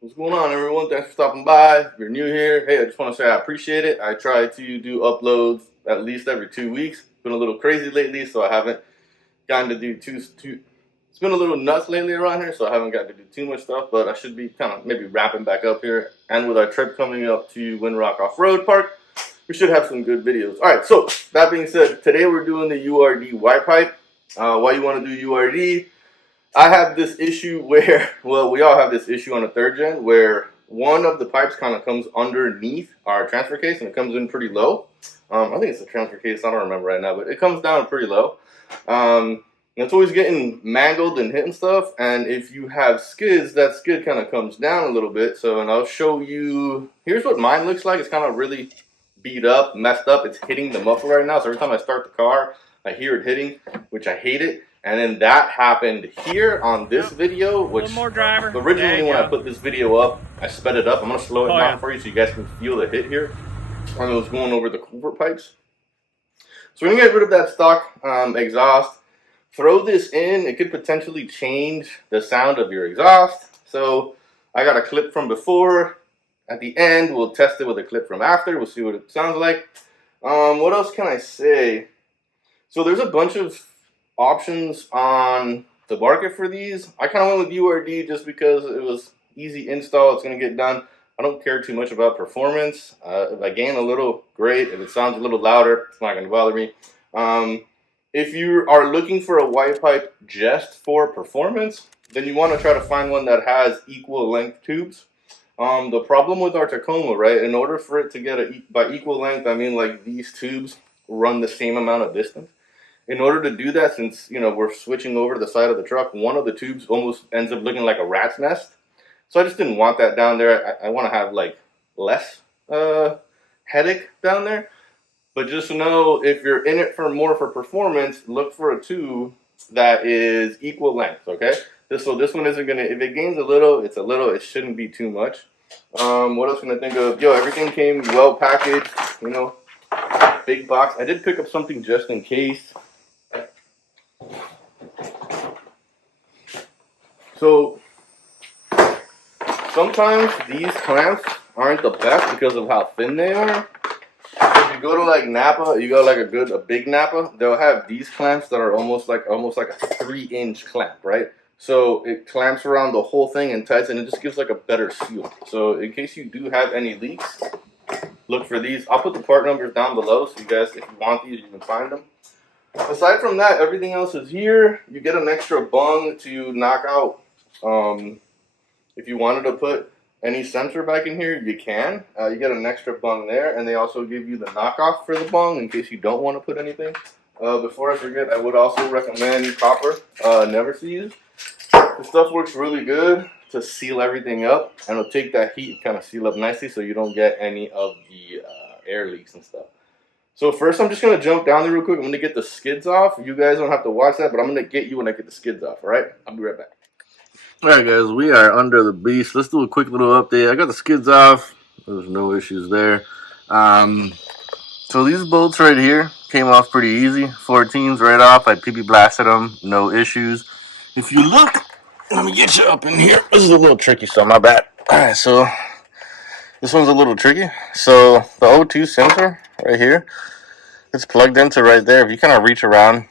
What's going on, everyone? Thanks for stopping by. If you're new here, hey, I just want to say I appreciate it. I try to do uploads at least every 2 weeks. Been a little crazy lately, so I haven't gotten to do too. It's been a little nuts lately around here, so I haven't gotten to do too much stuff. But I should be kind of maybe wrapping back up here. And with our trip coming up to Windrock Off-Road Park, we should have some good videos. All right, so that being said, today we're doing the URD Ypipe. Why you want to do URD? I have this issue where, well, we all have this issue on the third gen where one of the pipes kind of comes underneath our transfer case and it comes in pretty low. I think it's the transfer case, I don't remember right now, but it comes down pretty low. And it's always getting mangled and hitting stuff. And if you have skids, that skid kind of comes down a little bit. So, and I'll show you, here's what mine looks like. It's kind of really beat up, messed up. It's hitting the muffler right now. So every time I start the car, I hear it hitting, which I hate it. And then that happened here on this video, which originally when I put this video up, I sped it up. I'm going to slow it down for you so you guys can feel the hit here. And it was going over the culvert pipes. So we're going to get rid of that stock exhaust. Throw this in. It could potentially change the sound of your exhaust. So I got a clip from before. At the end, we'll test it with a clip from after. We'll see what it sounds like. What else can I say? So there's a bunch of options on the market for these. I kind of went with URD just because it was easy install. It's going to get done. I don't care too much about performance. If I gain a little, great. If it sounds a little louder, it's not going to bother me. If you are looking for a Ypipe just for performance, then you want to try to find one that has equal length tubes. The problem with our Tacoma, right, in order for it to get by equal length, I mean like these tubes run the same amount of distance. In order to do that, since, you know, we're switching over to the side of the truck, one of the tubes almost ends up looking like a rat's nest. So I just didn't want that down there. I want to have, like, less headache down there. But just know, if you're in it for more for performance, look for a tube that is equal length, okay? So this one isn't going to, if it gains a little, it's a little. It shouldn't be too much. What else can I think of? Yo, everything came well packaged, you know, big box. I did pick up something just in case. So sometimes these clamps aren't the best because of how thin they are. If you go to like Napa, you got like a big Napa, they'll have these clamps that are almost like a 3-inch clamp, right? So it clamps around the whole thing and tights, and it just gives like a better seal. So in case you do have any leaks, look for these. I'll put the part numbers down below so you guys, if you want these, you can find them. Aside from that, everything else is here. You get an extra bung to knock out. If you wanted to put any sensor back in here, you can. You get an extra bung there, and they also give you the knockoff for the bung in case you don't want to put anything. Before I forget, I would also recommend copper, never seized. This stuff works really good to seal everything up, and it'll take that heat and kind of seal up nicely so you don't get any of the air leaks and stuff. So first, I'm just going to jump down there real quick. I'm going to get the skids off. You guys don't have to watch that, but I'm going to get you when I get the skids off, all right? I'll be right back. All right, guys, we are under the beast. Let's do a quick little update. I got the skids off. There's no issues there. So these bolts right here came off pretty easy. 14s right off. I PP blasted them. No issues. If you look, let me get you up in here. This is a little tricky, so my bad. All right, so this one's a little tricky. So the O2 sensor right here, it's plugged into right there. If you kind of reach around,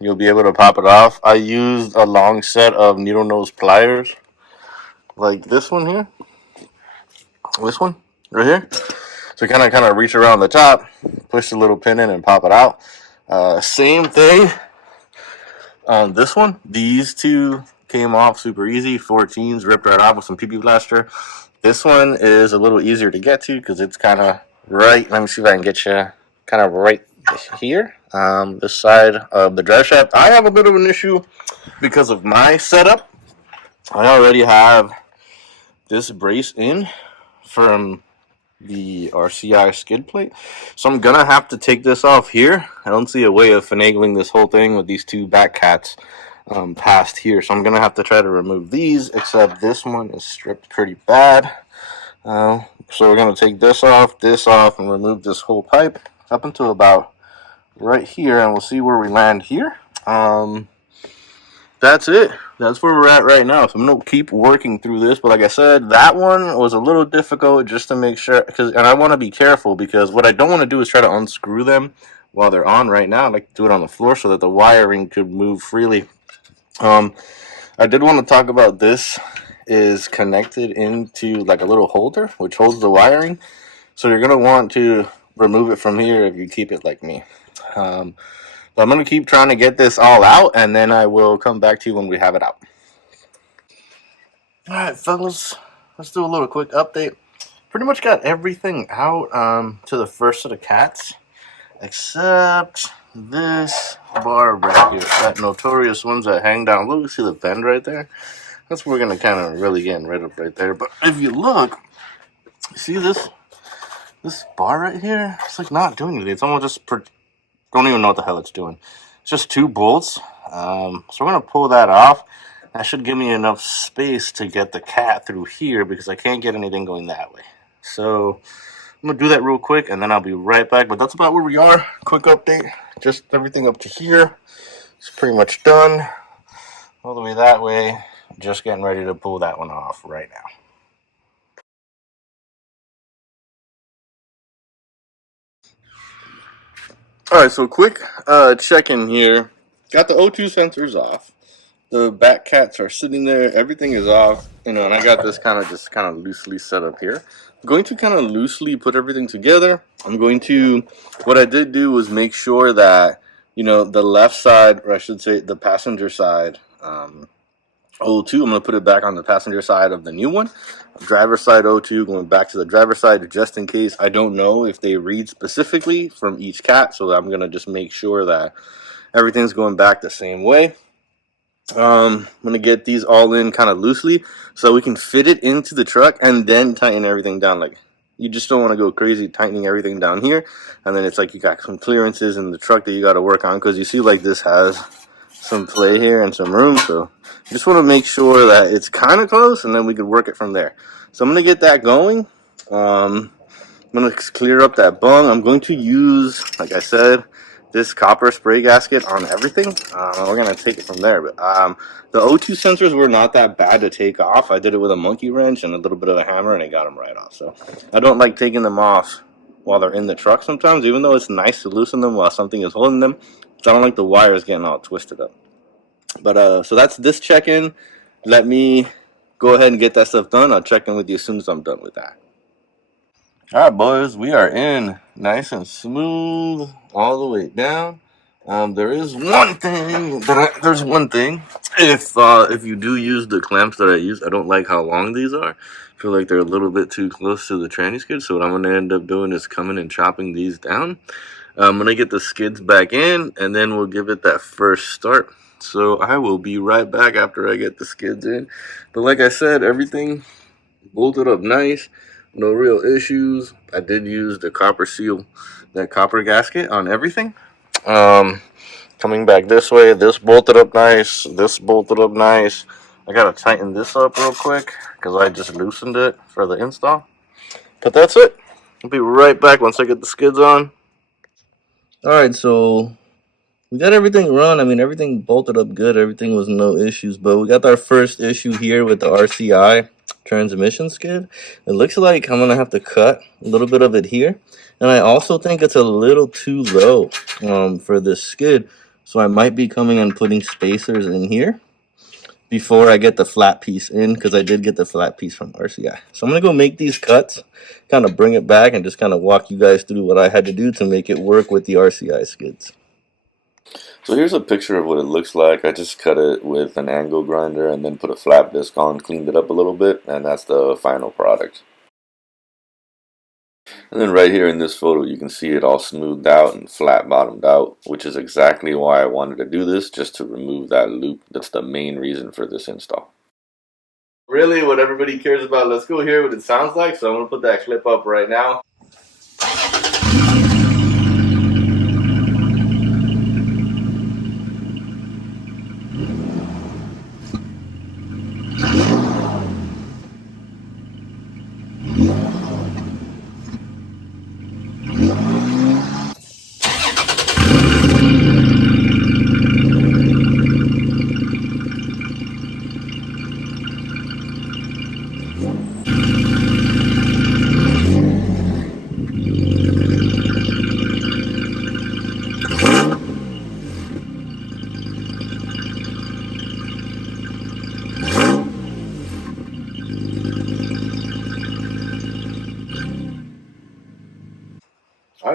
you'll be able to pop it off. I used a long set of needle nose pliers, like this one here, this one right here. So kind of reach around the top, push the little pin in and pop it out. Same thing on this one. These two came off super easy. 14s ripped right off with some PP blaster. This one is a little easier to get to because it's kind of right. Let me see if I can get you kind of right here. This side of the drive shaft. I have a bit of an issue because of my setup. I already have this brace in from the RCI skid plate, so I'm gonna have to take this off here. I don't see a way of finagling this whole thing with these two back cats past here, so I'm gonna have to try to remove these, except this one is stripped pretty bad. So we're gonna take this off, and remove this whole pipe up until about right here, and we'll see where we land here. That's it. that's where we're at right now. So I'm gonna keep working through this. But like I said, that one was a little difficult just to make sure, and I want to be careful because what I don't want to do is try to unscrew them while they're on right now. I like to do it on the floor so that the wiring could move freely. I did want to talk about this is connected into like a little holder which holds the wiring. So you're gonna want to remove it from here if you keep it like me. Um, but I'm gonna keep trying to get this all out, and then I will come back to you when we have it out. All right, fellas, let's do a little quick update. Pretty much got everything out to the first of the cats, except this bar right here, that notorious ones that hang down. Look, see the bend right there? That's what we're gonna kind of really get rid of right there. But if you look, see this bar right here? It's like not doing anything. It's almost just don't even know what the hell it's doing. It's just two bolts. So we're gonna pull that off. That should give me enough space to get the cat through here because I can't get anything going that way. So I'm gonna do that real quick and then I'll be right back. But that's about where we are. Quick update. Just everything up to here. It's pretty much done. All the way that way. Just getting ready to pull that one off right now. All right, so quick check-in here. Got the O2 sensors off. The back cats are sitting there. Everything is off, and I got this kind of loosely set up here. I'm going to kind of loosely put everything together. What I did do was make sure that, the left side, or I should say the passenger side, O2, I'm going to put it back on the passenger side of the new one. Driver side O2 going back to the driver side just in case. I don't know if they read specifically from each cat, so I'm going to just make sure that everything's going back the same way. I'm going to get these all in kind of loosely so we can fit it into the truck and then tighten everything down. Like, you just don't want to go crazy tightening everything down here, and then it's like you got some clearances in the truck that you got to work on, because you see like this has some play here and some room, so you just want to make sure that it's kind of close, and then we can work it from there. So I'm going to get that going. I'm going to clear up that bung. I'm going to use, like I said, this copper spray gasket on everything. We're going to take it from there. But the O2 sensors were not that bad to take off. I did it with a monkey wrench and a little bit of a hammer, and I got them right off. So I don't like taking them off while they're in the truck sometimes, even though it's nice to loosen them while something is holding them. So I don't like the wires getting all twisted up. But so that's this check-in. Let me go ahead and get that stuff done. I'll check in with you as soon as I'm done with that. All right, boys, we are in nice and smooth all the way down. There's one thing. If you do use the clamps that I use, I don't like how long these are. I feel like they're a little bit too close to the tranny skid. So what I'm gonna end up doing is coming and chopping these down. I'm gonna get the skids back in, and then we'll give it that first start. So I will be right back after I get the skids in. But like I said, everything bolted up nice. No real issues. I did use the copper seal, that copper gasket on everything. Coming back this way, this bolted up nice. This bolted up nice. I gotta tighten this up real quick because I just loosened it for the install. But that's it. I'll be right back once I get the skids on. Alright, so we got everything run. I mean, everything bolted up good. Everything was no issues. But we got our first issue here with the RCI transmission skid. It looks like I'm going to have to cut a little bit of it here. And I also think it's a little too low for this skid. So I might be coming and putting spacers in here before I get the flat piece in, because I did get the flat piece from RCI. So I'm going to go make these cuts, kind of bring it back, and just kind of walk you guys through what I had to do to make it work with the RCI skids. So here's a picture of what it looks like. I just cut it with an angle grinder and then put a flap disc on, cleaned it up a little bit, and that's the final product. And then right here in this photo, you can see it all smoothed out and flat bottomed out, which is exactly why I wanted to do this, just to remove that loop. That's the main reason for this install. Really, what everybody cares about, let's go hear what it sounds like. So I'm going to put that clip up right now. Alright,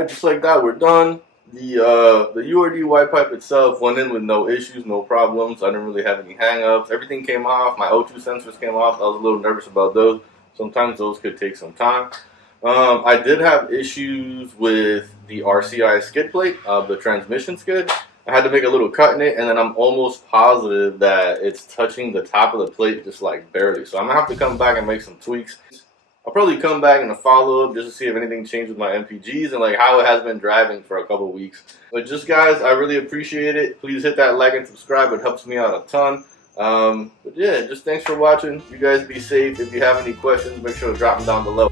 just like that, we're done. The URD white pipe itself went in with no issues, no problems. I didn't really have any hang-ups. Everything came off. My O2 sensors came off. I was a little nervous about those. Sometimes those could take some time. I did have issues with the RCI skid plate, the transmission skid. I had to make a little cut in it, and then I'm almost positive that it's touching the top of the plate just like barely. So I'm going to have to come back and make some tweaks. I'll probably come back in a follow-up just to see if anything changed with my MPGs and like how it has been driving for a couple weeks. But just guys, I really appreciate it. Please hit that like and subscribe. It helps me out a ton. But yeah, just thanks for watching. You guys be safe. If you have any questions, make sure to drop them down below.